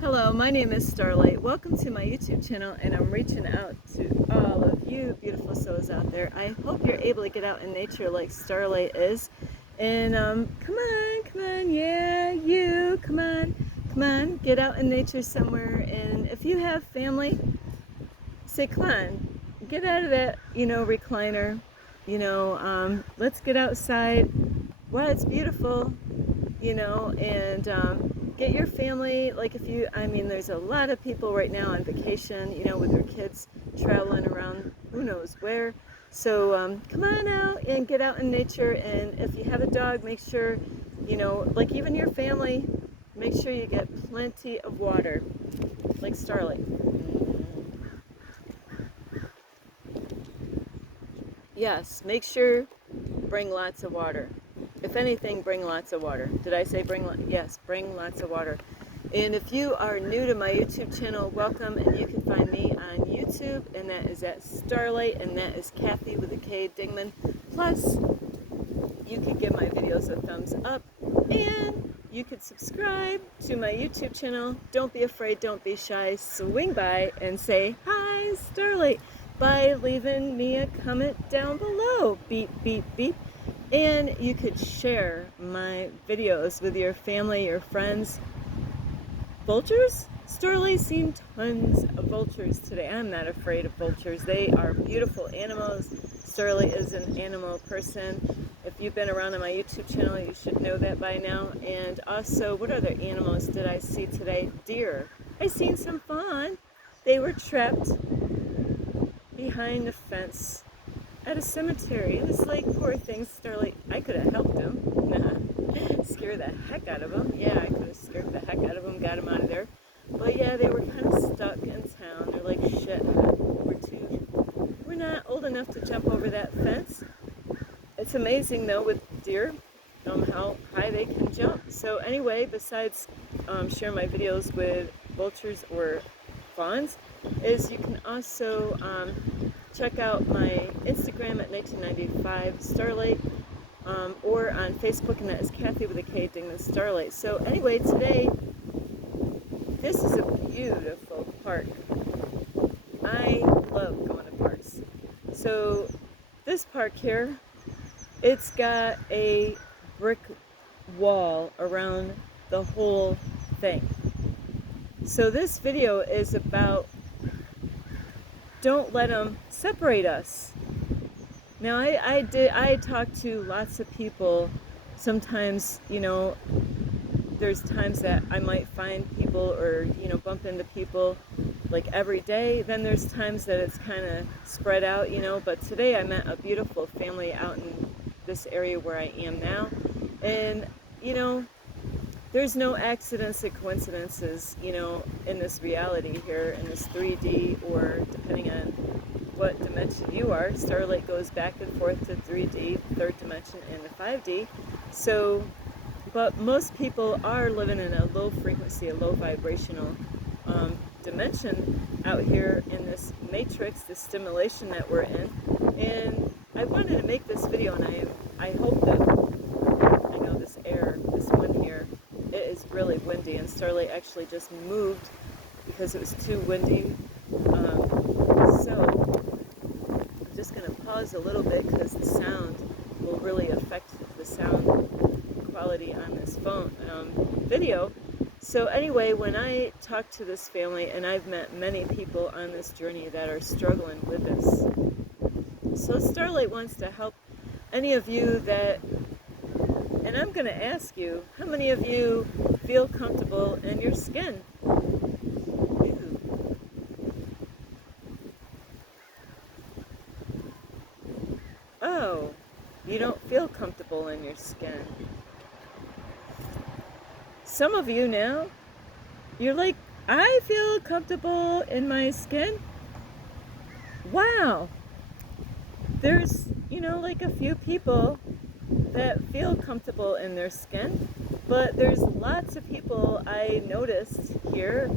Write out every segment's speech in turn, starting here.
Hello, my name is Starlight. Welcome to my YouTube channel, and I'm reaching out to all of you beautiful souls out there. I hope you're able to get out in nature like Starlight is. And come on, yeah, you, come on, get out in nature somewhere. And if you have family, say, come on, get out of that, recliner. Let's get outside while it's beautiful, and get your family, like if you, there's a lot of people right now on vacation, with their kids traveling around who knows where. So come on out and get out in nature. And if you have a dog, make sure, like even your family, make sure you get plenty of water, like Starlight. Yes, make sure, bring lots of water. If anything, bring lots of water. Did I say bring? Yes, bring lots of water. And if you are new to my YouTube channel, welcome. And you can find me on YouTube, and that is at Starlight, and that is Kathy with a K Dingman. Plus, you could give my videos a thumbs up, and you could subscribe to my YouTube channel. Don't be afraid, don't be shy. Swing by and say, hi, Starlight, by leaving me a comment down below. Beep, beep, beep. And you could share my videos with your family, your friends. Vultures? Starlight's seen tons of vultures today. I'm not afraid of vultures. They are beautiful animals. Starlight is an animal person. If you've been around on my YouTube channel, you should know that by now. And also, what other animals did I see today? Deer. I seen some fawn. They were trapped behind the fence at a cemetery. It was like, poor things, Starlight. I could have helped them. Nah. Scare the heck out of them. Yeah, I could have scared the heck out of them, got them out of there. But yeah, they were kind of stuck in town. They're like, shit, we're not old enough to jump over that fence. It's amazing though with deer, how high they can jump. So anyway, besides sharing my videos with vultures or fawns, is you can also check out my Instagram at 1995 Starlight, or on Facebook, and that is Kathy with a K Dingman Starlight. So anyway, today, this is a beautiful park. I love going to parks. So this park here, it's got a brick wall around the whole thing. So this video is about, don't let them separate us. Now I talked to lots of people. Sometimes, there's times that I might find people or, bump into people like every day. Then there's times that it's kind of spread out, but today I met a beautiful family out in this area where I am now. And, there's no accidents and coincidences, in this reality here, in this 3D, or depending on what dimension you are. Starlight goes back and forth to 3D, third dimension, and the 5D. So, but most people are living in a low frequency, a low vibrational dimension out here in this matrix, this stimulation that we're in. And I wanted to make this video, and I hope that, I know this air, this wind here, it is really windy, and Starlight actually just moved because it was too windy. So I'm just going to pause a little bit because the sound will really affect the sound quality on this phone video. So anyway, when I talked to this family, and I've met many people on this journey that are struggling with this. So Starlight wants to help any of you that, and I'm going to ask you, how many of you feel comfortable in your skin? Oh, you don't feel comfortable in your skin. Some of you now, you're like, I feel comfortable in my skin. Wow. There's, like a few people that feel comfortable in their skin, but there's lots of people I noticed here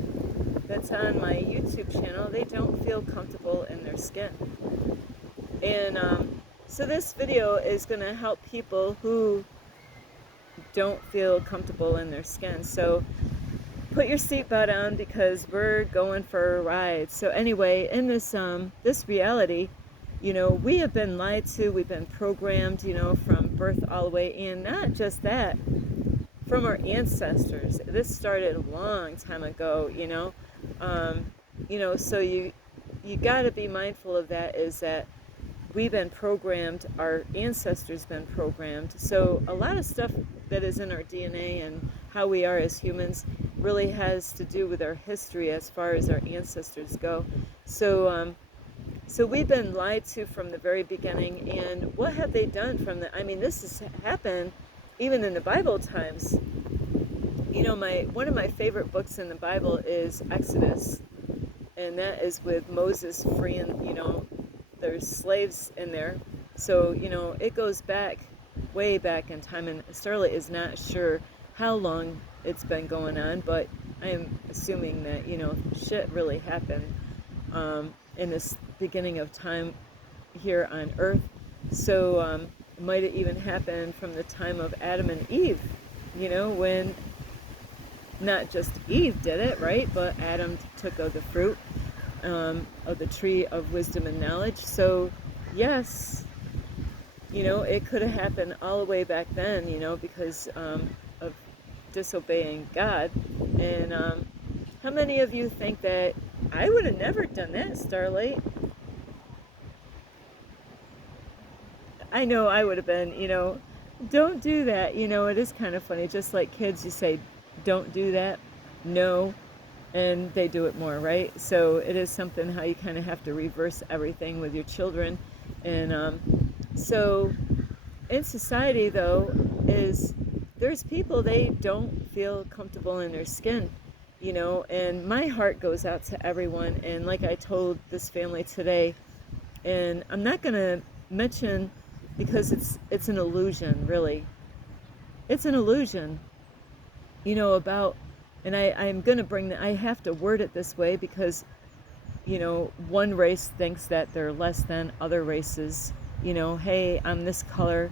that's on my YouTube channel, they don't feel comfortable in their skin. And so this video is going to help people who don't feel comfortable in their skin. So put your seatbelt on because we're going for a ride. So anyway, in this reality, we have been lied to, we've been programmed, from birth all the way, and not just that, from our ancestors. This started a long time ago, so you got to be mindful of that, is that we've been programmed, our ancestors been programmed. So a lot of stuff that is in our DNA and how we are as humans really has to do with our history as far as our ancestors go. So we've been lied to from the very beginning. And what have they done from this has happened even in the Bible times. One of my favorite books in the Bible is Exodus, and that is with Moses freeing, there's slaves in there. So, it goes back, way back in time, and Starlight is not sure how long it's been going on, but I am assuming that, shit really happened in this beginning of time here on Earth. So it might have even happened from the time of Adam and Eve, when not just Eve did it, right, but Adam took of the fruit of the tree of wisdom and knowledge. So yes, it could have happened all the way back then, because of disobeying God. And how many of you think that I would have never done that, Starlight? I know I would have been, don't do that. It is kind of funny. Just like kids, you say, don't do that, no, and they do it more, right? So it is something how you kind of have to reverse everything with your children. And so in society, though, there's people, they don't feel comfortable in their skin, and my heart goes out to everyone. And like I told this family today, and I'm not going to mention, because it's an illusion, really. It's an illusion, about, and I'm going to I have to word it this way because, one race thinks that they're less than other races. Hey, I'm this color.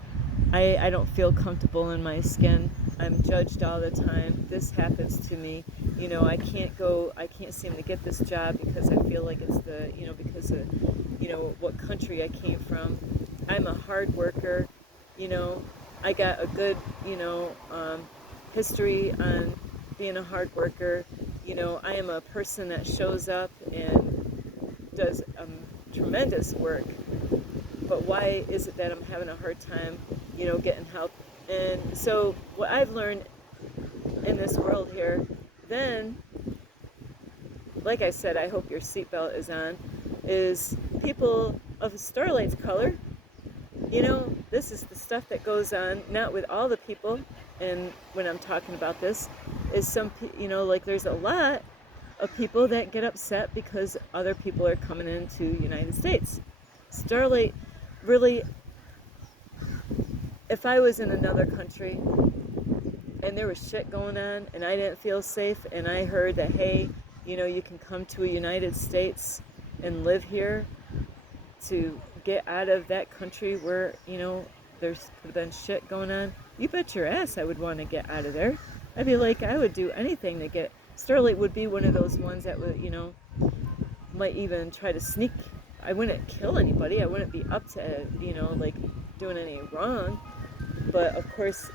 I don't feel comfortable in my skin. I'm judged all the time. This happens to me. I can't seem to get this job because I feel like it's because of, what country I came from. I'm a hard worker. I got a good, history on being a hard worker. I am a person that shows up and does tremendous work. But why is it that I'm having a hard time, getting help? And so what I've learned in this world here, then, like I said, I hope your seatbelt is on, is people of Starlight's color. This is the stuff that goes on, not with all the people. And when I'm talking about this, is like there's a lot of people that get upset because other people are coming into the United States. Starlight, really, if I was in another country and there was shit going on and I didn't feel safe, and I heard that, hey, you can come to a United States and live here to get out of that country where, there's been shit going on, you bet your ass I would want to get out of there. I'd be like, I would do anything to get. Starlight would be one of those ones that would, might even try to sneak. I wouldn't kill anybody. I wouldn't be up to, like doing any wrong. But of course,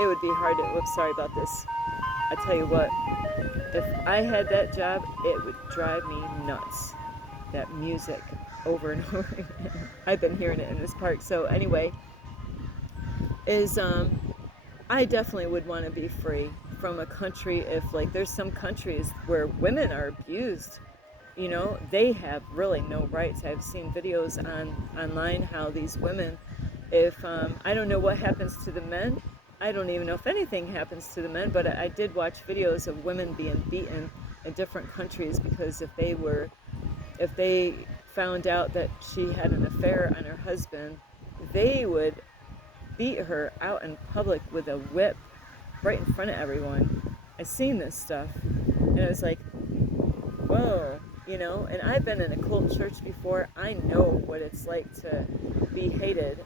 it would be hard to. Whoops, sorry about this. I tell you what, if I had that job, it would drive me nuts. That music over and over again. I've been hearing it in this park. So anyway, I definitely would want to be free from a country. If like there's some countries where women are abused, they have really no rights. I've seen videos online how these women, if I don't know what happens to the men. I don't even know if anything happens to the men, but I did watch videos of women being beaten in different countries because if they found out that she had an affair on her husband, they would beat her out in public with a whip right in front of everyone. I seen this stuff and I was like, whoa, and I've been in a cult church before. I know what it's like to be hated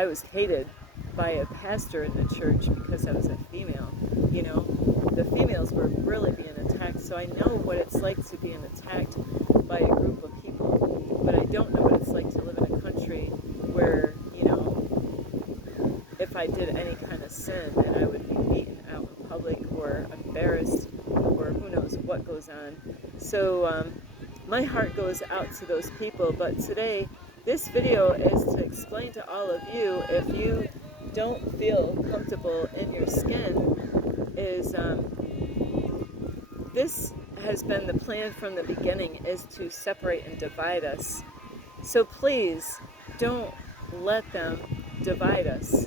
I was hated by a pastor in the church because I was a female. you know, the females were really being attacked. So I know what it's like to be attacked by a group of people, but I don't know what it's like to live in a country where, you know, if I did any kind of sin, then I would be beaten out in public or embarrassed or who knows what goes on. So my heart goes out to those people. But today, this video is to explain to all of you, if you don't feel comfortable in your skin, is this has been the plan from the beginning, is to separate and divide us. So please don't let them divide us.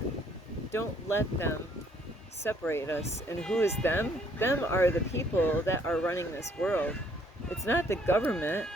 Don't let them separate us. And who is them? Them are the people that are running this world. It's not the government.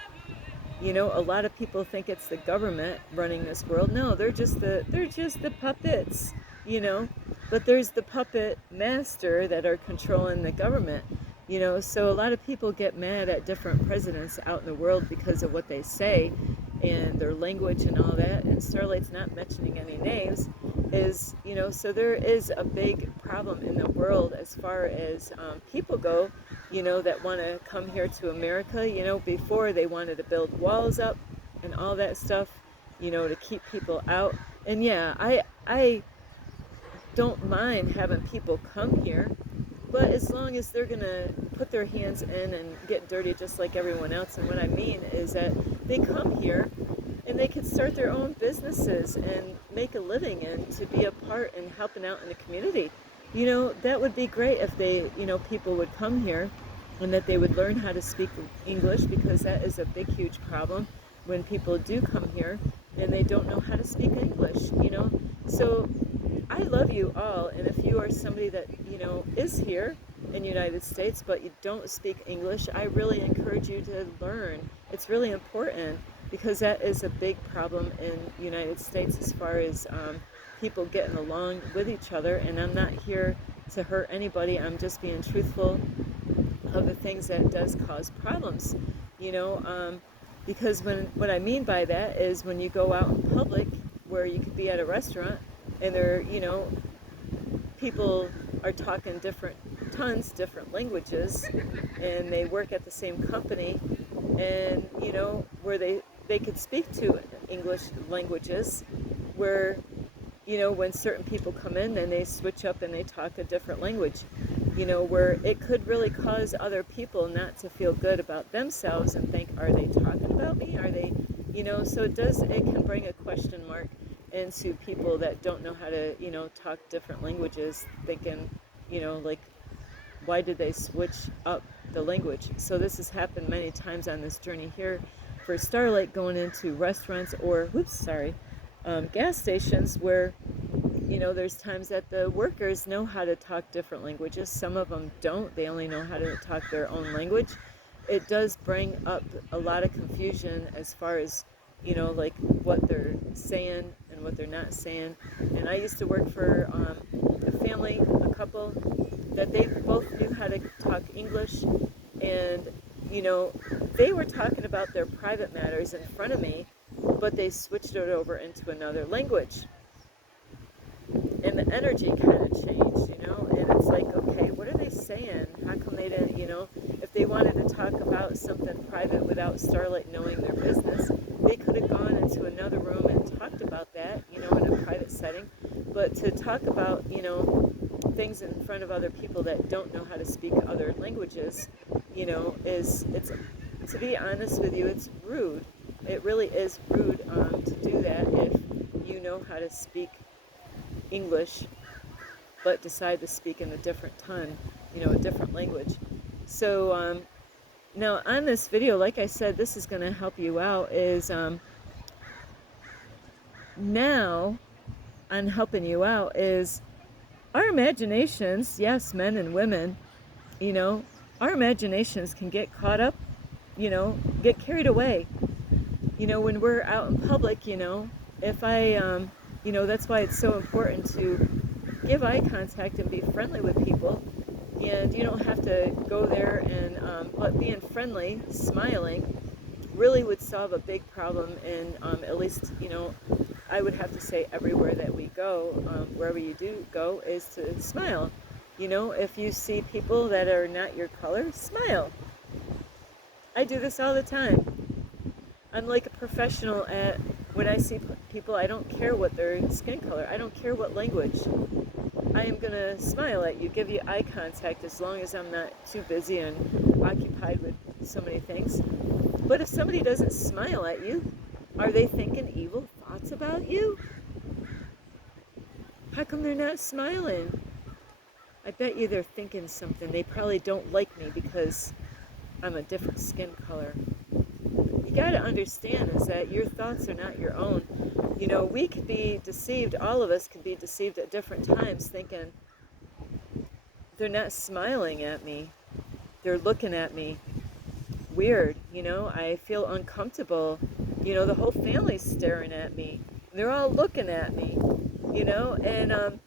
You know, a lot of people think it's the government running this world. No, they're just the puppets, you know. But there's the puppet master that are controlling the government. You know, so a lot of people get mad at different presidents out in the world because of what they say and their language and all that. And Starlight's not mentioning any names. Is, you know, so there is a big problem in the world as far as people go, you know, that want to come here to America. You know, before they wanted to build walls up and all that stuff, you know, to keep people out. And yeah, I don't mind having people come here, but as long as they're gonna put their hands in and get dirty just like everyone else. And what I mean is that they come here and they could start their own businesses and make a living and to be a part and helping out in the community. You know, that would be great if they, you know, people would come here and that they would learn how to speak English, because that is a big, huge problem when people do come here and they don't know how to speak English, you know. So I love you all, and if you are somebody that, you know, is here in the United States but you don't speak English, I really encourage you to learn. It's really important, because that is a big problem in the United States as far as people getting along with each other. And I'm not here to hurt anybody. I'm just being truthful of the things that does cause problems, you know, because what I mean by that is when you go out in public, where you could be at a restaurant and there, you know, people are talking different languages, and they work at the same company, and, you know, where they could speak to English languages, where, you know, when certain people come in, then they switch up and they talk a different language, you know, where it could really cause other people not to feel good about themselves and think, are they talking about me? Are they, you know, so it can bring a question mark into people that don't know how to, you know, talk different languages, thinking, you know, like, why did they switch up the language? So this has happened many times on this journey here for Starlight, going into restaurants or, gas stations, where, you know, there's times that the workers know how to talk different languages. Some of them don't. They only know how to talk their own language. It does bring up a lot of confusion as far as, you know, like what they're saying and what they're not saying. And I used to work for a couple that they both knew how to talk English, and, you know, they were talking about their private matters in front of me, but they switched it over into another language. And the energy kind of changed, you know, and it's like, okay, what are they saying? How come they didn't, you know, if they wanted to talk about something private without Starlight knowing their business, they could have gone into another room and talked about that, you know, in a private setting. But to talk about, you know, things in front of other people that don't know how to speak other languages, you know, it's, to be honest with you, it's rude. It really is rude to do that if you know how to speak English but decide to speak in a different tongue, you know, a different language. So now on this video, like I said, this is going to help you out, is now on helping you out is our imaginations, yes, men and women, you know, our imaginations can get caught up, you know, get carried away. You know, when we're out in public, you know, if you know, that's why it's so important to give eye contact and be friendly with people. And you don't have to go there and, but being friendly, smiling, really would solve a big problem. And at least, you know, I would have to say everywhere that we go, wherever you do go, is to smile. You know, if you see people that are not your color, smile. I do this all the time. I'm like a professional at when I see people, I don't care what their skin color, I don't care what language. I am going to smile at you, give you eye contact as long as I'm not too busy and occupied with so many things. But if somebody doesn't smile at you, are they thinking evil thoughts about you? How come they're not smiling? I bet you they're thinking something. They probably don't like me because I'm a different skin color. You got to understand is that your thoughts are not your own. You know, we could be deceived, all of us could be deceived at different times thinking, they're not smiling at me, they're looking at me weird, you know, I feel uncomfortable, you know, the whole family's staring at me, they're all looking at me, you know, and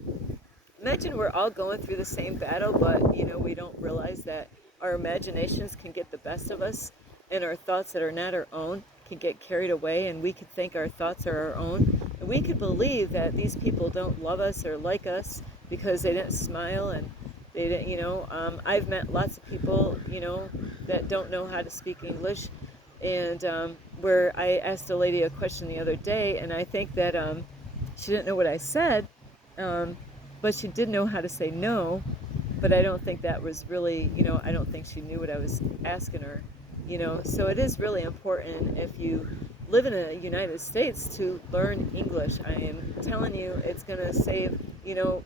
imagine we're all going through the same battle, but, you know, we don't realize that our imaginations can get the best of us, and our thoughts that are not our own can get carried away, and we could think our thoughts are our own, and we could believe that these people don't love us or like us because they didn't smile, and they didn't, you know, I've met lots of people, you know, that don't know how to speak English, and where I asked a lady a question the other day, and I think that she didn't know what I said, but she did know how to say no, but I don't think that was really, you know, I don't think she knew what I was asking her, you know, so it is really important if you live in the United States to learn English. I am telling you, it's going to save, you know,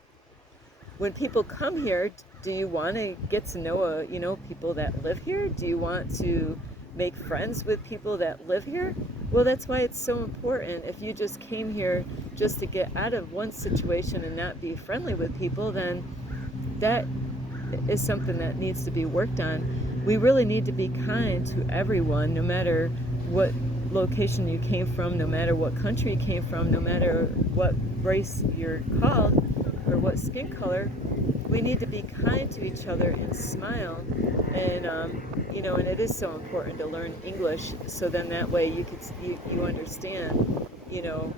when people come here, do you want to get to know, you know, people that live here? Do you want to make friends with people that live here? Well, that's why it's so important. If you just came here just to get out of one situation and not be friendly with people, then that is something that needs to be worked on. We really need to be kind to everyone, no matter what location you came from, no matter what country you came from, no matter what race you're called or what skin color. We need to be kind to each other and smile, and you know, and it is so important to learn English, so then that way you understand, you know,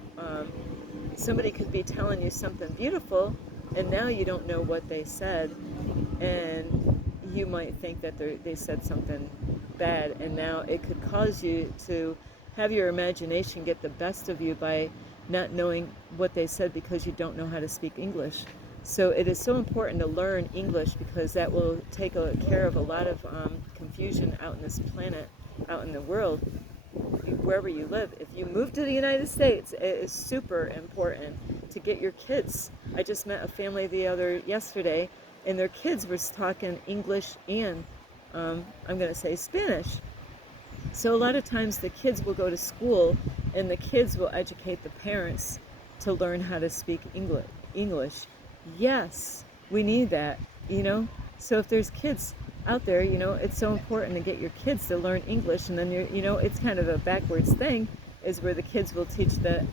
somebody could be telling you something beautiful, and now you don't know what they said, and you might think that they said something bad, and now it could cause you to have your imagination get the best of you by not knowing what they said because you don't know how to speak English. So it is so important to learn English because that will take care of a lot of confusion out in this planet, out in the world, wherever you live. If you move to the United States, it is super important to get your kids. I just met a family yesterday, and their kids were talking English and I'm going to say Spanish. So a lot of times the kids will go to school and the kids will educate the parents to learn how to speak English. Yes, we need that, you know. So if there's kids out there, you know, it's so important to get your kids to learn English, and then you know, it's kind of a backwards thing, is where the kids will teach the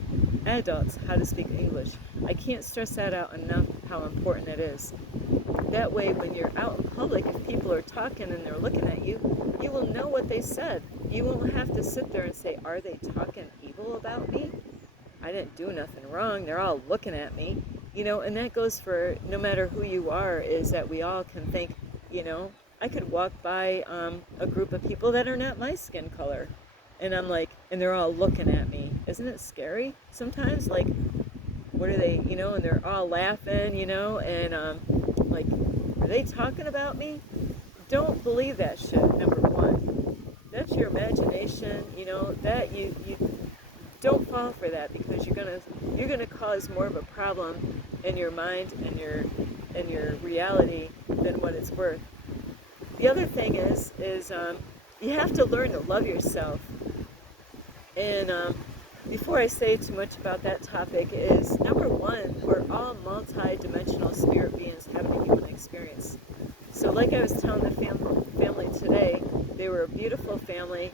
adults how to speak English. I can't stress that out enough, how important that is. That way, when you're out in public, if people are talking and they're looking at you, you will know what they said. You won't have to sit there and say, are they talking evil about me? I didn't do nothing wrong. They're all looking at me. You know, and that goes for no matter who you are, is that we all can think, you know, I could walk by a group of people that are not my skin color. And I'm like, and they're all looking at me. Isn't it scary sometimes? Like, what are they, you know, and they're all laughing, you know, and like, are they talking about me? Don't believe that shit, number one. That's your imagination, you know, that you don't fall for that, because you're gonna cause more of a problem in your mind and your reality than what it's worth. The other thing is you have to learn to love yourself. And before I say too much about that topic, is number one, we're all multi-dimensional spirit beings having a human experience. So like I was telling the family today, they were a beautiful family.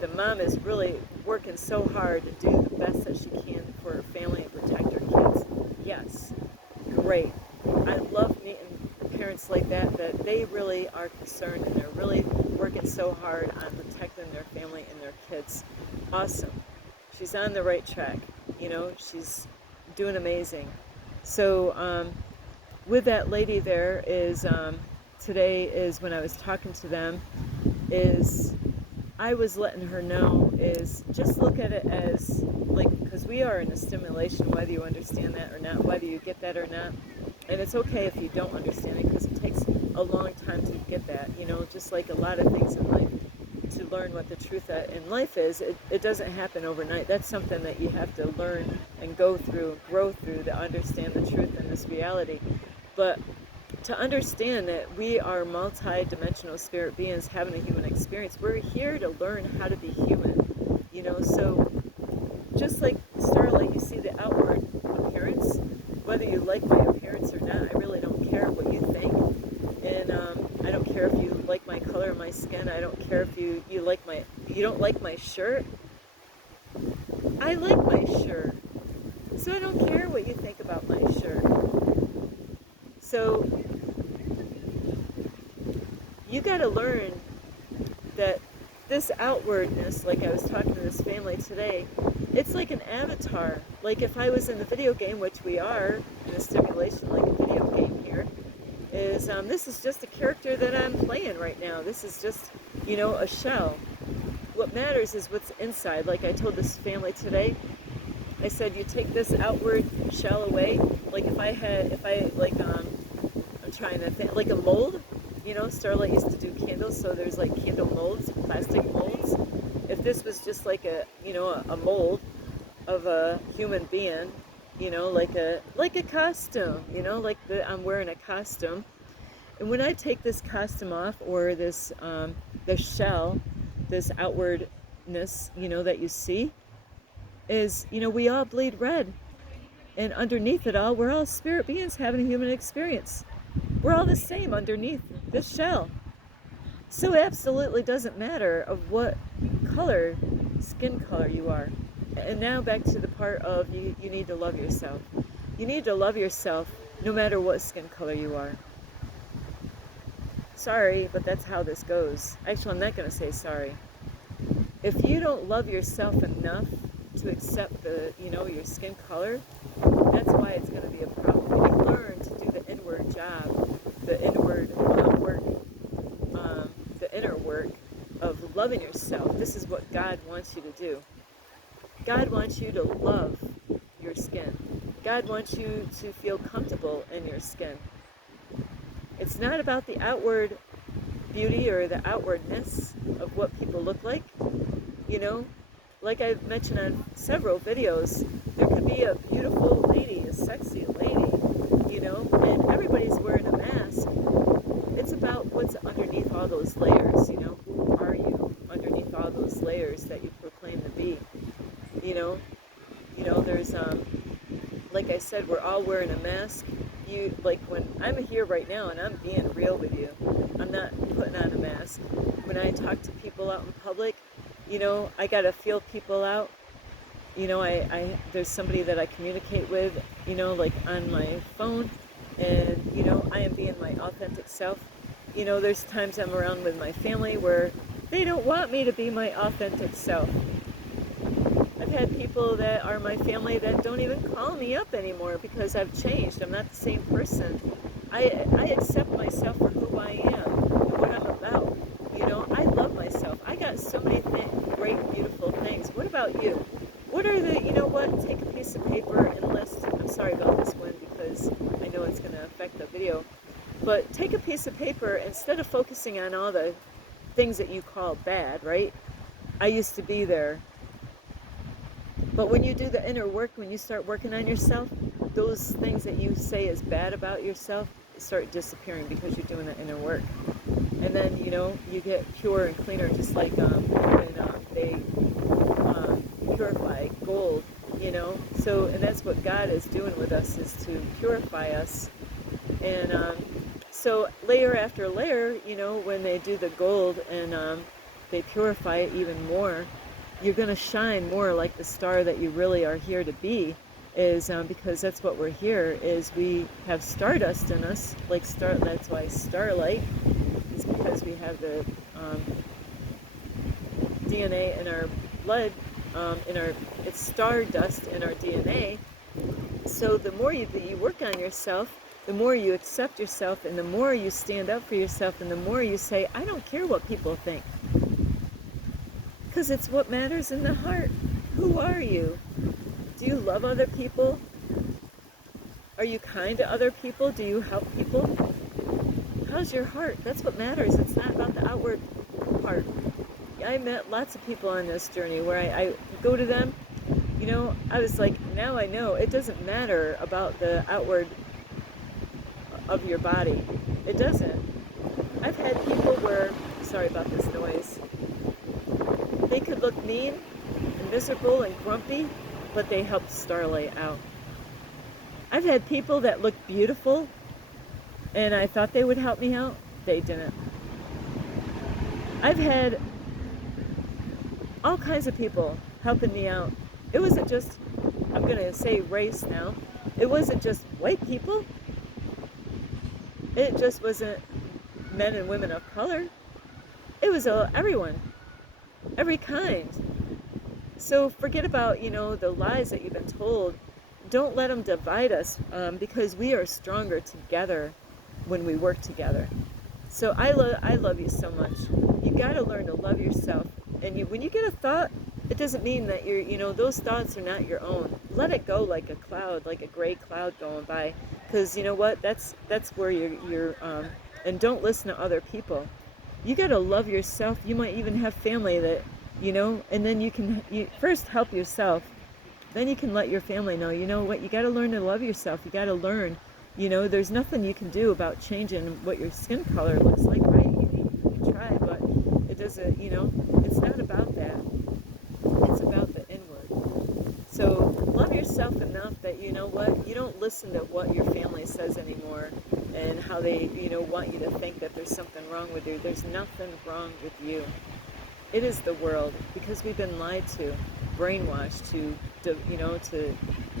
The mom is really working so hard to do the best that she can for her family and protect her kids. Yes, great. I love meeting parents like that they really are concerned and they're really working so hard on protecting their family and their kids. Awesome. She's on the right track. You know, she's doing amazing. So with that lady there is, today is when I was talking to them, is I was letting her know is just look at it as, like, because we are in a stimulation, whether you understand that or not, whether you get that or not. And it's okay if you don't understand it, because it takes a long time to get that, just like a lot of things in life. To learn what the truth in life is, it doesn't happen overnight. That's something that you have to learn and go through, grow through, to understand the truth in this reality. But to understand that we are multi-dimensional spirit beings having a human experience, we're here to learn how to be human, so just like Starlight, you see the outward appearance, whether you like my appearance or not, I really don't care what you think. And I don't care if you like my color of my skin. I don't care if you don't like my shirt. I like my shirt. So I don't care what you think about my shirt. So you got to learn that this outwardness, like I was talking to this family today, it's like an avatar. Like if I was in the video game, which we are in a stimulation like a video game here, is this is just a character that I'm playing right now. This is just, a shell. What matters is what's inside. Like I told this family today, I said, you take this outward shell away. Like I'm trying to think, like a mold, Starlight used to do candles, so there's like candle molds, plastic molds. If this was just like a mold of a human being, like a costume, I'm wearing a costume. And when I take this costume off, or this, the shell, this outwardness, that you see, is, we all bleed red. And underneath it all, we're all spirit beings having a human experience. We're all the same underneath this shell. So it absolutely doesn't matter of what color, skin color you are. And now back to the part of you need to love yourself. You need to love yourself no matter what skin color you are. Sorry, but that's how this goes. Actually, I'm not going to say sorry. If you don't love yourself enough to accept your skin color, that's why it's going to be a problem. When you learn to do the inward job, the inward work, the inner work of loving yourself, this is what God wants you to do. God wants you to love your skin. God wants you to feel comfortable in your skin. It's not about the outward beauty or the outwardness of what people look like. Like I've mentioned on several videos, there could be a beautiful lady, a sexy lady, and everybody's wearing a mask. It's about what's underneath all those layers, Who are you underneath all those layers that you proclaim to be? There's, like I said, we're all wearing a mask. Like when I'm here right now and I'm being real with you, I'm not putting on a mask. When I talk to people out in public, I gotta feel people out. There's somebody that I communicate with, like on my phone, and, I am being my authentic self. There's times I'm around with my family where they don't want me to be my authentic self. I've had people that are my family that don't even call me up anymore because I've changed. I'm not the same person. I accept myself for who I am and what I'm about. I love myself. I got so many great, beautiful things. What about you? What are the, take a piece of paper and list. I'm sorry about this one because I know it's going to affect the video. But take a piece of paper, instead of focusing on all the things that you call bad, right? I used to be there. But when you do the inner work, when you start working on yourself, those things that you say is bad about yourself start disappearing because you're doing the inner work. And then, you get pure and cleaner, just like when they purify gold, So, and that's what God is doing with us, is to purify us. And so layer after layer, when they do the gold and they purify it even more, you're going to shine more like the star that you really are here to be, is because that's what we're here, is we have stardust in us, like that's why starlight is, because we have the DNA in our blood, it's stardust in our DNA. So the more you work on yourself, The more you accept yourself, and the more you stand up for yourself, and the more you say, I don't care what people think. Because it's what matters in the heart. Who are you? Do you love other people? Are you kind to other people? Do you help people? How's your heart? That's what matters. It's not about the outward part. I met lots of people on this journey where I go to them, you know, I was like, now I know it doesn't matter about the outward of your body. It doesn't. I've had people where, sorry about this noise, they could look mean and miserable and grumpy, but they helped Starlight out. I've had people that looked beautiful and I thought they would help me out. They didn't. I've had all kinds of people helping me out. It wasn't just, I'm going to say race now, it wasn't just white people. It just wasn't men and women of color. It was everyone, every kind. So forget about, you know, the lies that you've been told. Don't let them divide us, because we are stronger together when we work together. So I love you so much. You got to learn to love yourself. And when you get a thought, it doesn't mean that those thoughts are not your own. Let it go like a cloud, like a gray cloud going by. Because you know what? That's where you're and don't listen to other people. You got to love yourself. You might even have family that, and then you first help yourself. Then you can let your family know, you know what? You got to learn to love yourself. You got to learn, there's nothing you can do about changing what your skin color looks like, right? You can try, but it doesn't, it's not about that. It's about the inward. So love yourself enough that you know what, you don't listen to what your family says anymore and how they, want you to think that there's something wrong with you. There's nothing wrong with you. It is the world, because we've been lied to, brainwashed to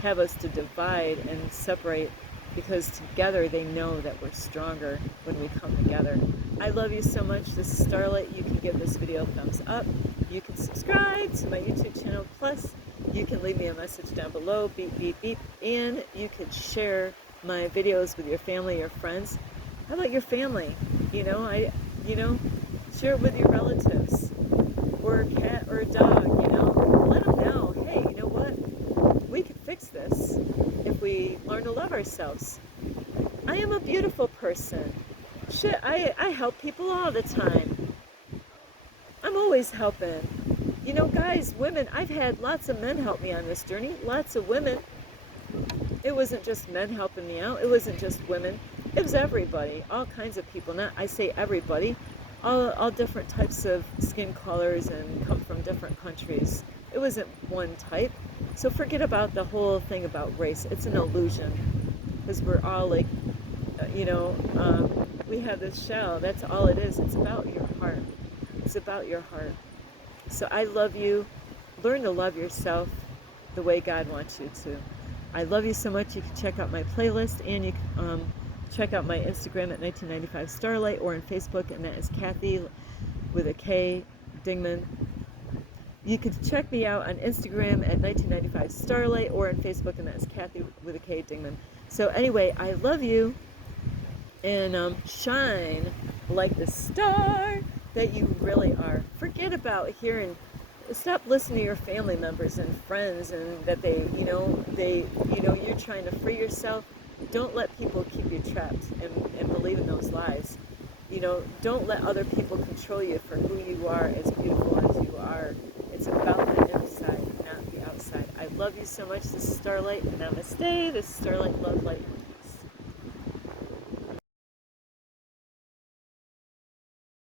have us to divide and separate, because together they know that we're stronger when we come together. I love you so much. This is Starlight. You can give this video a thumbs up. You can subscribe to my YouTube channel. Plus, you can leave me a message down below, beep, beep, beep. And you could share my videos with your family or friends. How about your family? Share it with your relatives. Or a cat or a dog, Let them know, hey, you know what? We can fix this if we learn to love ourselves. I am a beautiful person. Shit, I help people all the time. I'm always helping. Guys, women, I've had lots of men help me on this journey. Lots of women. It wasn't just men helping me out. It wasn't just women. It was everybody. All kinds of people. Not, I say everybody. All different types of skin colors and come from different countries. It wasn't one type. So forget about the whole thing about race. It's an illusion. Because we're all like, we have this shell. That's all it is. It's about your heart. It's about your heart. So I love you. Learn to love yourself the way God wants you to. I love you so much. You can check out my playlist, and you can check out my Instagram at 1995 Starlight, or on Facebook, and that is Kathy with a K Dingman. You can check me out on Instagram at 1995 Starlight, or on Facebook, and that's Kathy with a K Dingman. So anyway, I love you, and shine like the star that you really are. Forget about hearing. Stop listening to your family members and friends, and that you're trying to free yourself. Don't let people keep you trapped and believe in those lies. Don't let other people control you for who you are, as beautiful as you are. It's about the inside, not the outside. I love you so much. This is Starlight. Namaste. This is Starlight Love Light.